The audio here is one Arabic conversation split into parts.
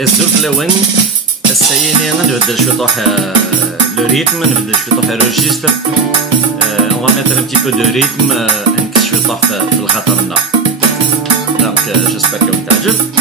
الزوج لون السيني نبدل شوي طوح لو ريتم نبدل شوي طوح الريجستر on va mettre un petit peu de rythme نكس شوي طوح في الخاطرنا دونك جيسبر كو تعجب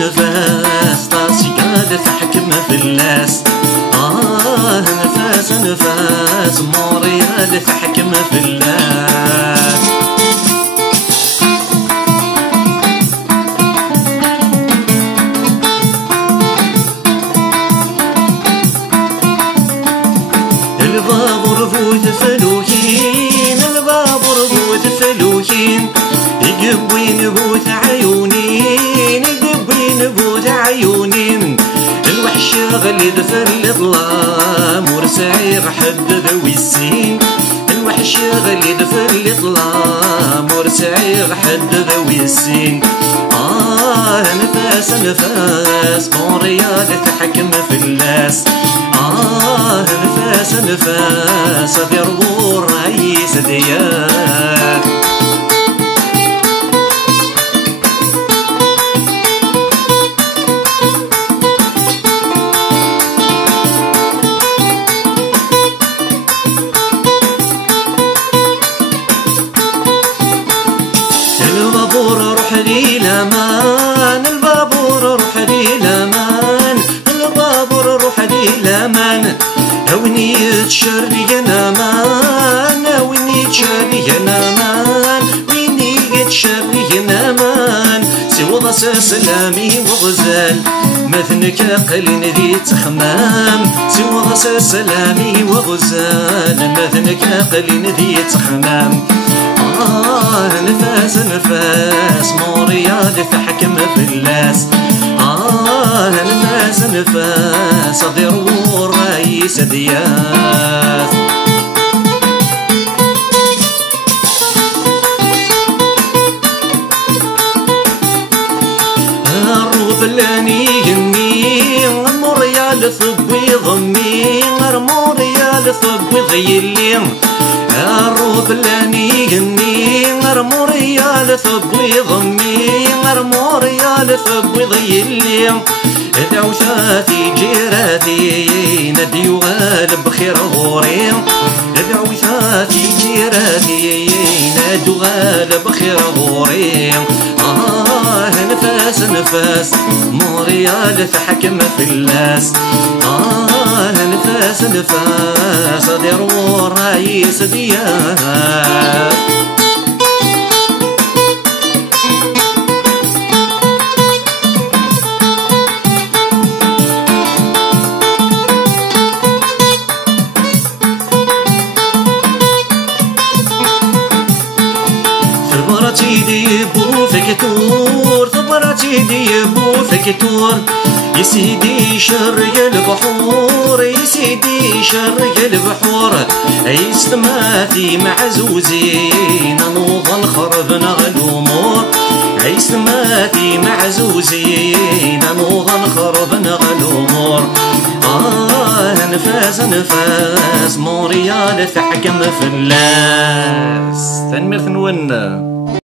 نفاس راسي قاعدة تحكم في الناس نفاس موري قاعدة تحكم في الناس البابور بوت فلوكين البابور بوت فلوكين يقبوين بوت عيونين نبوت عيونين الوحش غلي دفر الظلام ورسعير حد ذوي السين الوحش غلي دفر الظلام ورسعير حد ذوي السين نفاس موريال تحكم في الناس نفاس في ربور رئيس ديار البابور روح لي لامان البابور روح لي لامان البابور روح لي لامان هوني تشري نامان هوني تشري نامان ويني تشري نامان سوى سلامي وغزال مثنك قلن ذي تخمام سوى سلامي وغزال مثنك قلن ذي تخمام نفاس موريال تحكم في الناس نفاس ضرور رئيس دياس الروب اللاني يمي موريال ثبي ضمي موريال ثبي ضيلي الروب اللاني يمي موريال ثبي ضمي موريال ثبي ضيلي دعوتاتي جيراتي ندي وغالب خير غوري دعوتاتي جيراتي ندي وغالب خير غوري نفاس موريال تحكم في الناس نفاس ضرور رئيس ديار ثبرتي ديبو فكتور ثبرتي ديبو فكتور يسيدي شرق البحور يسيدي شرق البحور عيستماتي معزوزين نوضا خربنا الامور عيستماتي معزوزين نوضا خربنا الامور نفاس موريال تحكم في الناس تنمير ثنون